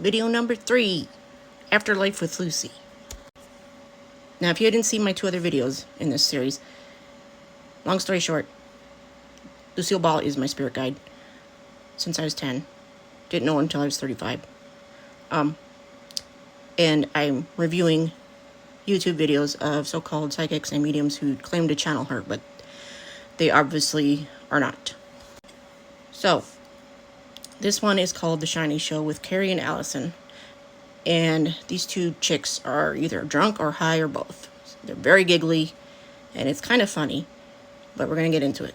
Video number 3, Afterlife with Lucy. Now, if you hadn't seen my 2 other videos in this series, long story short, Lucille Ball is my spirit guide since I was 10. Didn't know until I was 35. And I'm reviewing YouTube videos of so-called psychics and mediums who claim to channel her, but they obviously are not. So, this one is called The Shiny Show with Kari and Allison. And these 2 chicks are either drunk or high or both. They're very giggly, and it's kind of funny, but we're going to get into it.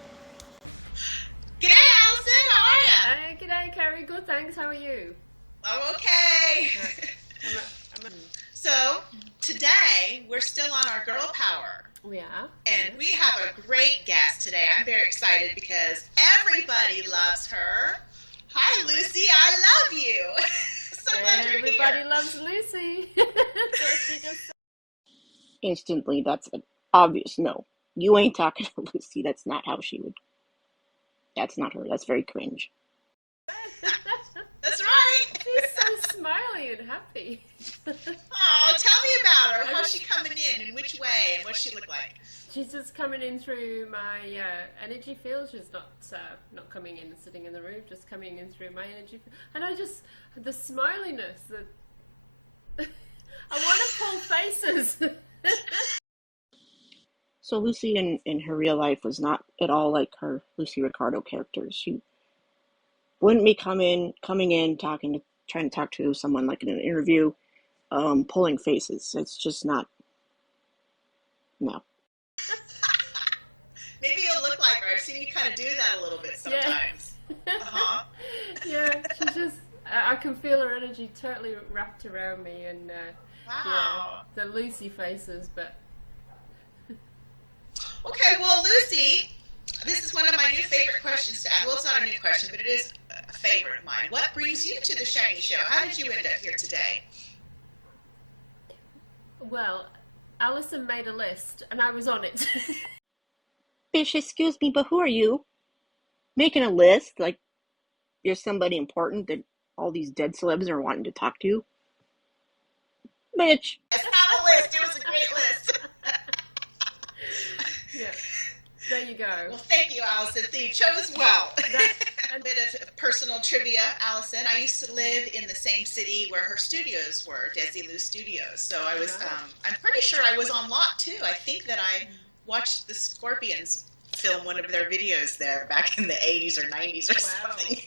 G'day, Allison. How are you? Hey, g'day, Kari. Good, thanks. How are you? I'm okay. So, today, we're still on our girl power. We are. And we have a great guest today. I'm very excited because everybody loves her. Hi, Lucy. I love you. So glad you're Everybody here. loves Lucy. That's what she just said. Instantly, that's an obvious no. You ain't talking to Lucy. That's not how she would. That's not her. That's very cringe. That's right. She's so smiley and happy. Oh, tell me about her. How's she coming in which way, and what's she look like? She's just coming in through my energy field. She's not coming in and sitting in the room, just coming in through my energy field. And the smiliness, I want to pull faces. So Lucy in her real life was not at all like her Lucy Ricardo characters. She wouldn't be coming in, trying to talk to someone like in an interview, pulling faces. It's just not, no. Maybe you'll look like her. I've seen you kind of do that a little bit sometimes. Yeah. Yeah, she just, I can feel her energy totally wrapped around me, and Wow. yeah, the Lucy faces, but... Okay, well, Lucy, this is one of my new favorite questions to ask. Well, it's not a new question, but it is a favorite of mine. What brings you to the Shiny Show? How did you end up here today? Well, Allison made a list, and I was on it. Bitch, excuse me, but who are you? Making a list like you're somebody important that all these dead celebs are wanting to talk to? Bitch. It's not a list. It was a great list. Yeah, there you go. Well, thank you, Allison. You chose well. A bit of personal trivia, Allison. I used to live in the same city where her studios were, Desilu Studios. So I was, I'm pretty sure I was on lot too. I think that I watched the Scorpions film one of their videos there back in the 80s or 90s or something.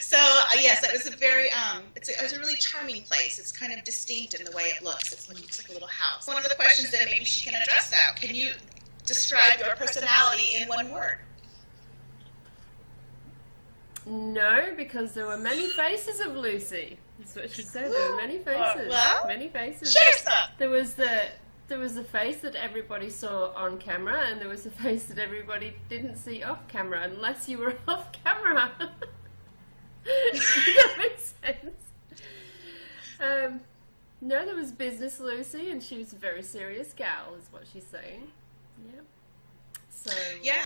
So yes, it was a very, it was a really charming place. It's kind of distinct in the way it looks. It looks like a little house. One of the questions that maybe she can address now. Can you describe your personality in one word? No, because there were many faces of Lucy. That's what she said. There were many faces. Well, many faces. Share some. There was the face that everybody saw on camera, and there was the face that everybody didn't see off camera, unless you were off camera. Does that make sense? No, there was business Lucy, and she was a very serious gal, is what she's saying. Yeah. So. Yeah.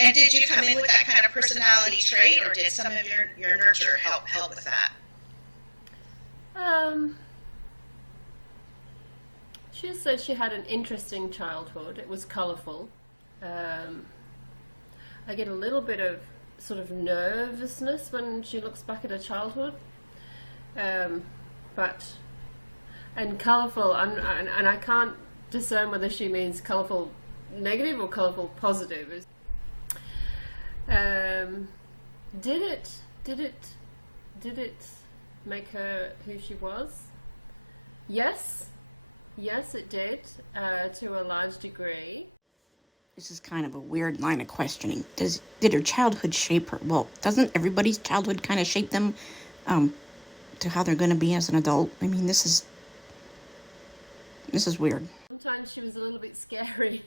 And did you come in with that kind of personality trait, or did some of your nurture help with that? She said she had an interesting childhood. It was colourful. I get a little bit of sort of nervousness when she looks back at her childhood. And colourful, and I can't discern whether she means colourful negative or colourful positive. Did it make her who she was? Yes, it did, to a large degree. This is kind of a weird line of questioning. Did her childhood shape her? Well, doesn't everybody's childhood kind of shape them to how they're going to be as an adult? I mean, this is weird. Sometimes she was a little bit scary.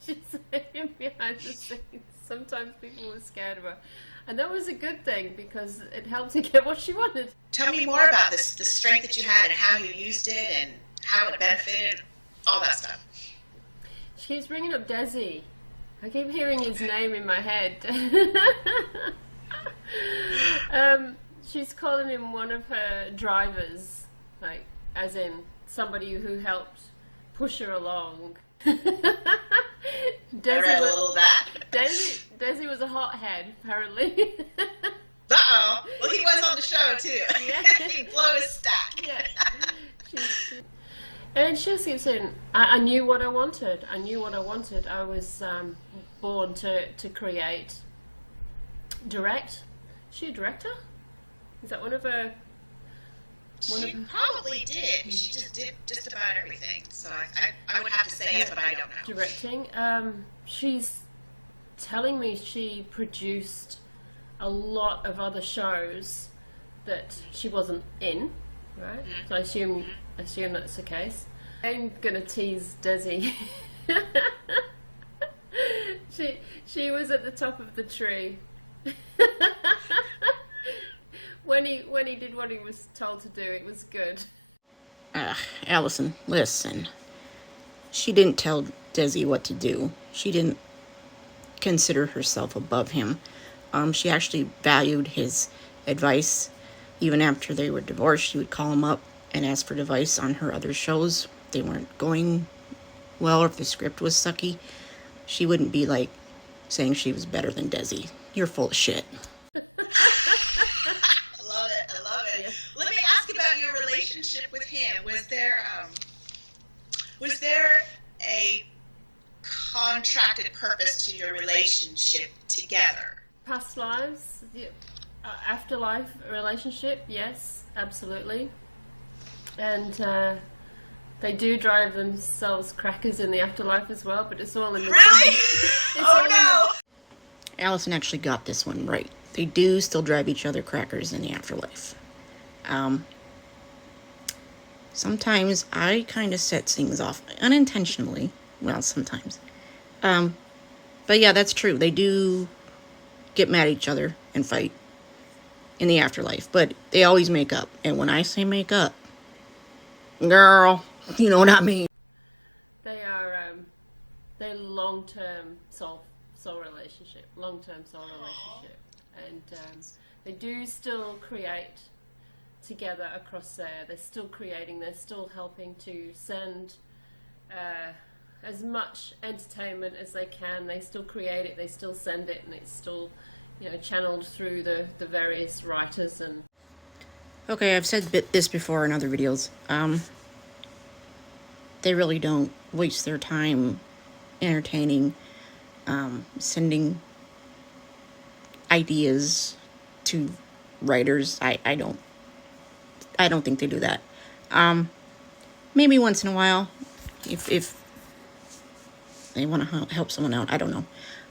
She's saying behind the scenes. Sometimes people were scared of her. And that was a good thing, because it helped her get what she wanted. Tell me more about this, the strength that you had and how you used it and how it benefited, all that stuff. She keeps bringing up Desi. I keep hearing his name in my head. She's calling him one of her drivers, like, as in somebody who helped push her along. I read a little of that. Desi was a hothead, apparently. Uh-oh. Well, he was on the show, too. Yeah. He blew his stack. Yeah. And she just keeps saying, I knew what I wanted. I knew what I wanted. I was born to create. Direct? Is she a director? Is that one of her... She probably did. She just did just about everything. So I would have to say yes, but I don't know. Directing. She's telling me she produced a lot of other shows that she wasn't in, right? So I assume that's the case. I'm gonna tease Desi. She was at the top of the tree. When he did what he was told to do, it was good. Allison, listen. She didn't tell Desi what to do. She didn't consider herself above him. She actually valued his advice. Even after they were divorced, she would call him up and ask for advice on her other shows. They weren't going well, or if the script was sucky. She wouldn't be like saying she was better than Desi. You're full of shit. I love it. Yeah. Let me ask about your relationship with him. Was there a contracted purpose to your relationship together? Past lives, afterlife relationship, yes, absolutely. And they do drive themselves crackers in the afterlife as well, but it's all in the... Really? Oh no! Allison actually got this one right. They do still drive each other crackers in the afterlife. Sometimes I kind of set things off unintentionally. Well, sometimes. But yeah, that's true. They do get mad at each other and fight in the afterlife, but they always make up. And when I say make up, girl, you know what I mean. They are they're long-term soul relationship, and they do still create together across there. They're still creating. They're still helping to send as much entertainment as they can. They still create it. They still send it, and it's still, channeled through the various writers and. Okay, I've said this before in other videos. They really don't waste their time entertaining, sending ideas to writers. I don't think they do that. Maybe once in a while, if they want to help someone out, I don't know.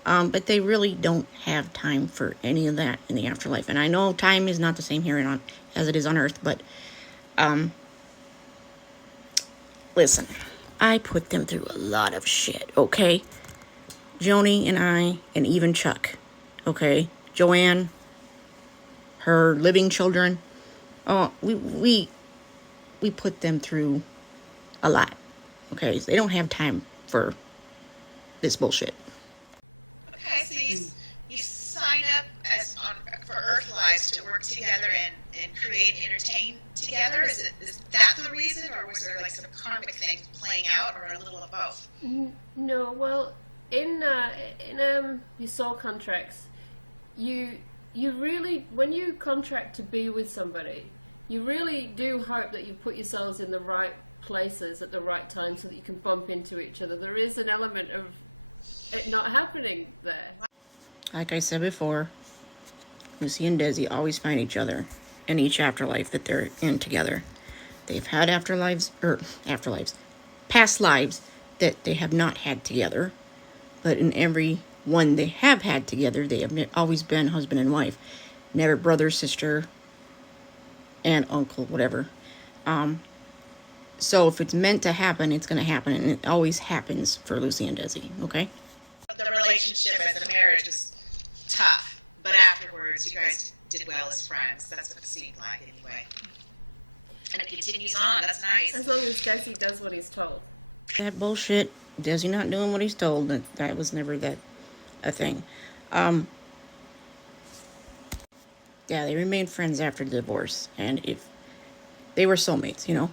But they really don't have time for any of that in the afterlife. And I know time is not the same here as it is on Earth, but listen, I put them through a lot of shit, okay? Joni and I, and even Chuck, okay? Joanne, her living children, we put them through a lot, okay? They don't have time for this bullshit. Okay, so you sign up for Earth Lives to work together and create and entertain together. Is that the reason, or was there like some karmic thing playing out, or a little of both? No, well, in your soul contracts, you really, when you contract to be with somebody, you really do hope that you put yourselves in the right places at the right time so that you can bump into each other. There is an element of it not happening there. Like I said before, Lucy and Desi always find each other in each afterlife that they're in together. They've had past lives that they have not had together, but in every one they have had together, they have always been husband and wife, never brother, sister, aunt, uncle, whatever. So if it's meant to happen, it's going to happen, and it always happens for Lucy and Desi, okay? The relationship as a marriage was tough, but afterwards you guys did well as friends. That's what it seemed like anyway. And it continues on. That's nice. As long as Desi does what he's told. That bullshit, Desi not doing what he's told, that was never a thing. Yeah, they remained friends after the divorce, and if they were soulmates, you know,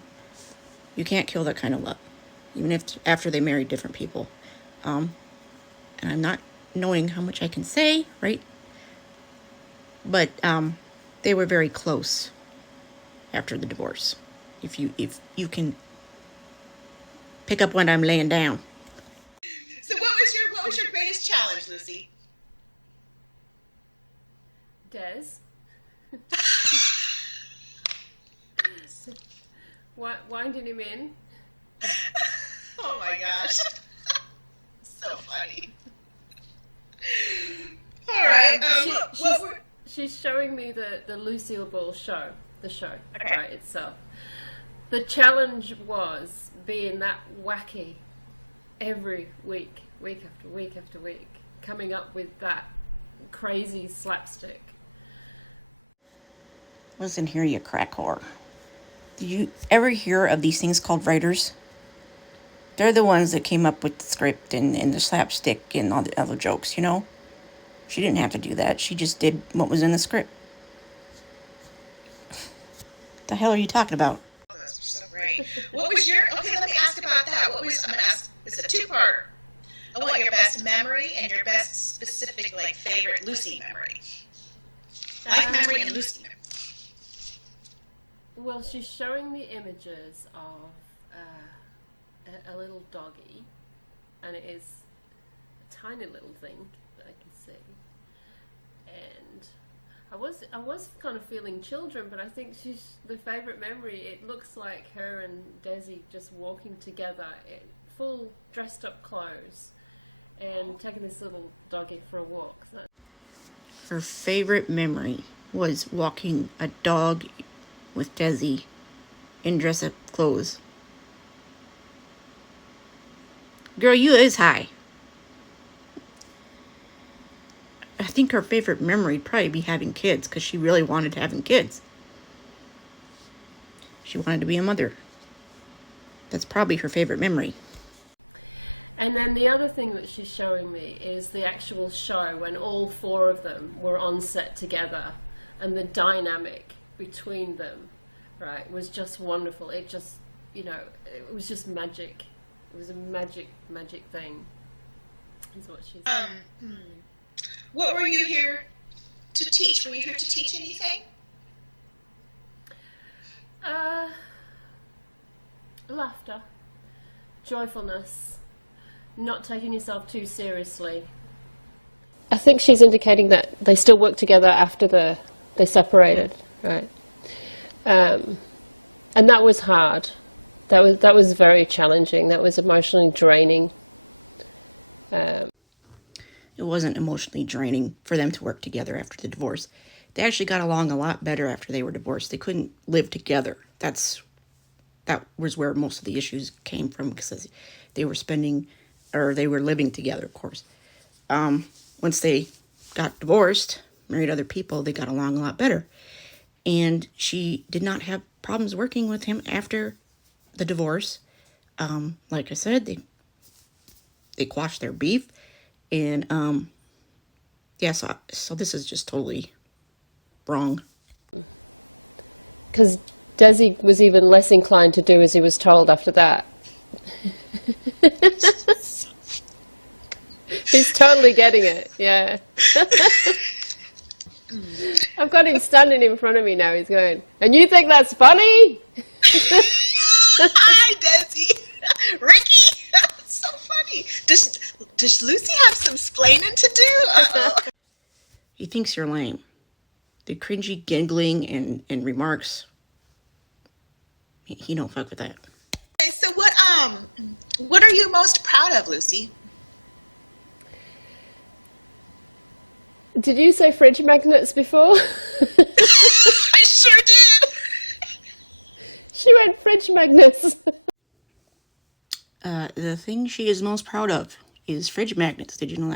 you can't kill that kind of love, even if after they married different people. And I'm not knowing how much I can say, right? But they were very close after the divorce. If you can pick up what I'm laying down. So what was your greatest challenge, Lucy? Des. Winding him in. Oh my gosh. So funny. All right. She's showing me the Lucille Ball show, the show Okay. right itself. The challenge was being that wacky every week after week after week, coming up with that crazy slapstick. Listen here, you crack whore. Did you ever hear of these things called writers? They're the ones that came up with the script and the slapstick and all the other jokes, you know? She didn't have to do that. She just did what was in the script. The hell are you talking about? Oh, that's so great. What was your? Okay, let me ask about that. I'm gonna ask. It's a two-parter. I want your best memory and your best specific, like, favorite Lucy memory. Life memory and Lucy memory. Well, she's showing me images of a little doggy, and it is a tiny little thing that I can see. And I was kind of feeling children, but I think she's the favourite memory. It looks like her and Desi just walking together in full dressed up clothes and taking this little doggy for a walk. So. Her favorite memory was walking a dog with Desi in dress-up clothes. Girl, you is high. I think her favorite memory would probably be having kids, because she really wanted to have kids. She wanted to be a mother. That's probably her favorite memory. And then the other thing that she's showing me is the actual show when all four of them were on set together, and the dynamic between them, right, was just wonderful. It just, it was just magic. It was a magic thing, is what she's saying. What were you here to teach? Were you here to teach anything? Laughter, joyfulness, not taking yourself too seriously. I think she's indicating that they still work together after they separated, right? And that was hard. That was very challenging. That was emotionally draining. It wasn't emotionally draining for them to work together after the divorce. They actually got along a lot better after they were divorced. They couldn't live together. That was where most of the issues came from, because they were living together, of course. Once they got divorced, married other people, they got along a lot better. And she did not have problems working with him after the divorce. Like I said, they quashed their beef. And, so this is just totally wrong. Because Desi was even less inclined to do as he was told after that. He's totally getting it, yeah. I've got him standing in front of me now. He's going, and you think that's funny? Hi, Desi. Ricky. That's so funny. Does Lucy have some splaining to do? Uh-oh. He thinks you're lame. The cringy giggling and remarks, he don't fuck with that. Okay, so what are you most proud of, Lucy? Did you say fridge magnets before? I sure did. She went fridge magnets. The thing she is most proud of is fridge magnets. Did you know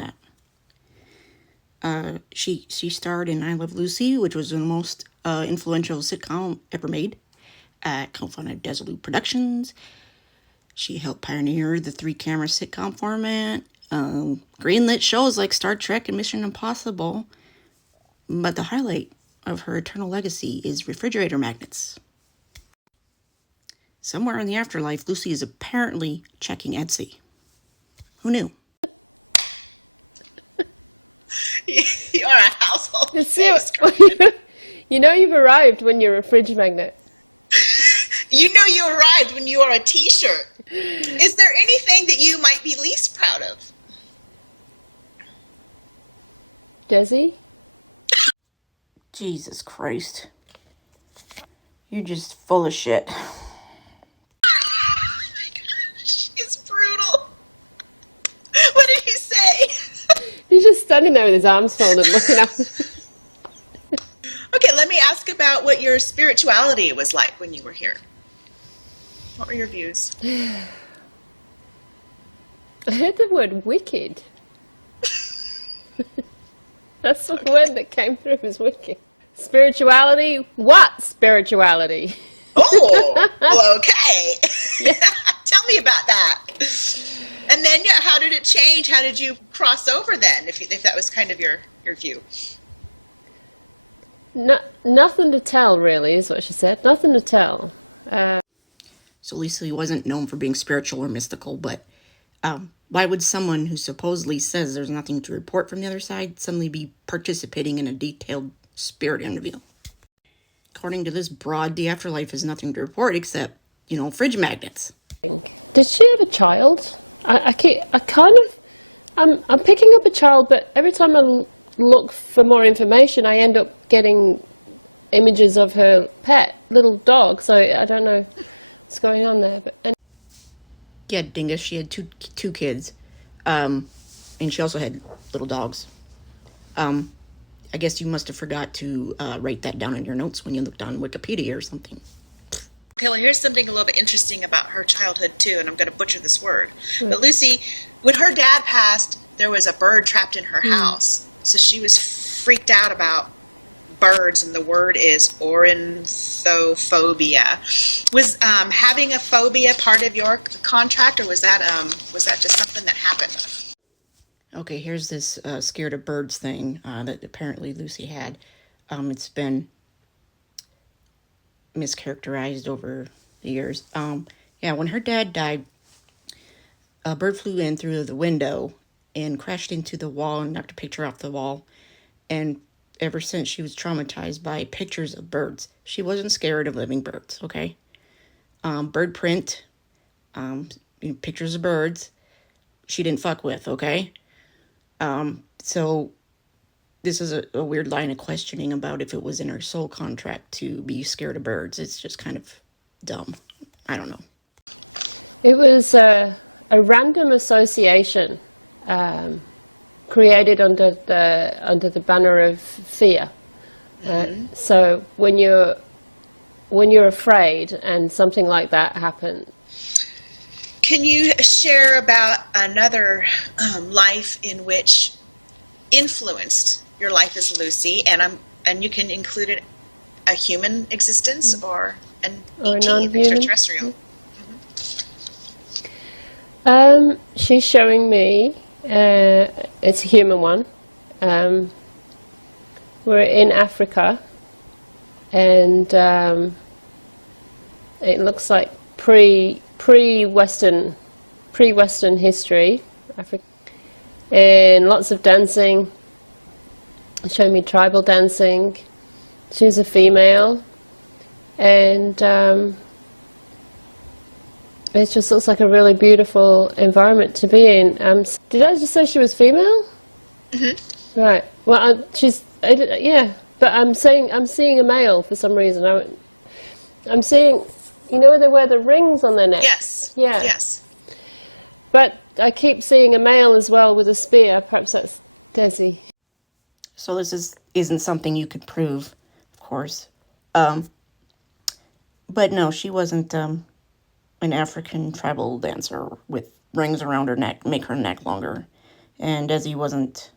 that? She starred in I Love Lucy, which was the most influential sitcom ever made. Co-founded Desolate Productions. She helped pioneer the 3-camera sitcom format. Greenlit shows like Star Trek and Mission Impossible. But the highlight of her eternal legacy is refrigerator magnets. Somewhere in the afterlife, Lucy is apparently checking Etsy. Who knew? You are a household You see, face, Carmen. you know you've arrived when you're a fridge magnet. You know you arrived when you are a t-shirt. Is there anything that you might be least proud of? Desi? Jesus Christ. You're just full of shit. Oh my gosh, he's brutal. What did he say? He's just standing there with his arms folded looking at me. Okay, let me ask about what your spirituality was like when you were here. What were your views? I heard the word wicked. That's the word that came through, was wicked. Spirituality? What spirituality? Oh, well, okay. Yeah. Tell me about that. And then, yeah, how did it change? How did you cross over then, if that was kind of your view? No, nothing to tell, really, is what she said. Nothing to tell. So Lucy wasn't known for being spiritual or mystical, but why would someone who supposedly says there's nothing to report from the other side suddenly be participating in a detailed spirit interview? According to this broad, the afterlife is nothing to report except, fridge magnets. Did she have a child? I'm picking up a child, but every time I look for more information, I end up getting images of her pet, little dog, so I don't know what's going on there. Yeah, dingus. She had two kids, and she also had little dogs. I guess you must have forgot to write that down in your notes when you looked on Wikipedia or something. Okay, well, here's something a little bit interesting about her childhood, too, and I'm going to butcher this word. Right. But Lucy, when her dad passed, there was a bird trapped in her house. So she was freaked out about birds, and the word is ornithophobia. Was having a phobia part of your contract, or was that just something that happened? Okay, here's this scared of birds thing that apparently Lucy had. It's been mischaracterized over the years. When her dad died, a bird flew in through the window and crashed into the wall and knocked a picture off the wall. And ever since, she was traumatized by pictures of birds. She wasn't scared of living birds, okay? Bird print, pictures of birds, she didn't fuck with, okay? So this is a weird line of questioning about if it was in her soul contract to be scared of birds. It's just kind of dumb. I don't know. It was a random association created under the banner of fear. So when you're afraid and something like that happens. Can you share about another life in which influenced your life as Lucy, and you can include it a human existence or an ET, extraterrestrial? She's showing me. It's a human one. We're in Africa, and it looks like pre-Western history, Africa, and lots of dancing. Showing me tribal dancing. She's a female, and it just looks like a really beautiful environment to be in. Did I just say she was female? Mm-hmm. Right. Well, but I'm seeing a male for some reason. I'm seeing, where they wear the rings on their neck. Yes. Yeah. Yes. But I keep seeing a male as well with a spear. Perhaps that's Desi. So this isn't something you could prove, of course. But no, she wasn't an African tribal dancer with rings around her neck, make her neck longer. And Desi wasn't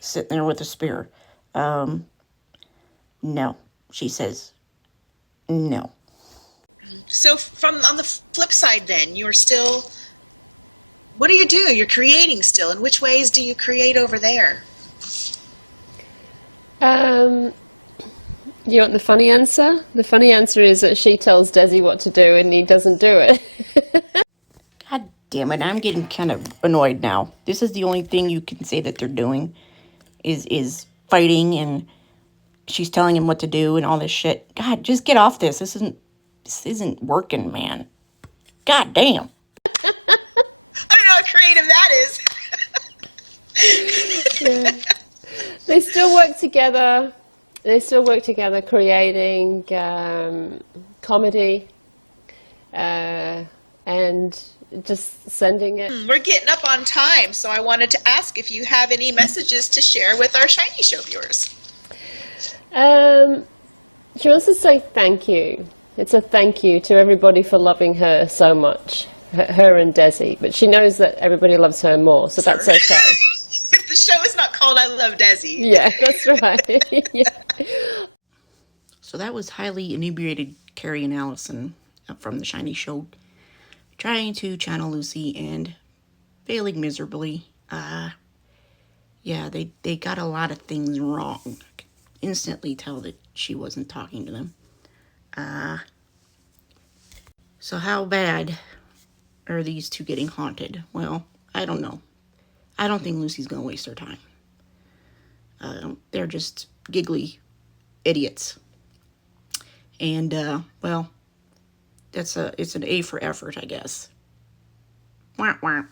sitting there with a spear. No, she says no. So on the flip side then, you're still, what do? You're creating still. In which ways do you create over there? You want the funny answer? The funny answer is that she tells Desi what to do and he doesn't do it. God damn it, I'm getting kind of annoyed now. This is the only thing you can say that they're doing is fighting, and she's telling him what to do and all this shit. God, just get off this. This isn't working, man. God damn. I don't know how creative that is. Yeah. They still work together. They still work together creating comedy and just sending it. We're getting up on time, so I wanted to ask if you have any messages to share with our Shiny Show viewers. She wants to say thank you. It's a thank you to everybody for loving her so much, her and Desi. But she knows that everybody loves her more, so that's okay. The show is not called I Love Desi. Yeah, that's right. Yeah. So that was highly inebriated Kari and Allison from the Shiny Show, trying to channel Lucy and failing miserably. Yeah, they got a lot of things wrong. I could instantly tell that she wasn't talking to them. So how bad are these two getting haunted? Well, I don't know. I don't think Lucy's gonna waste her time. They're just giggly idiots. And, well, it's an A for effort, I guess. Wah, wah.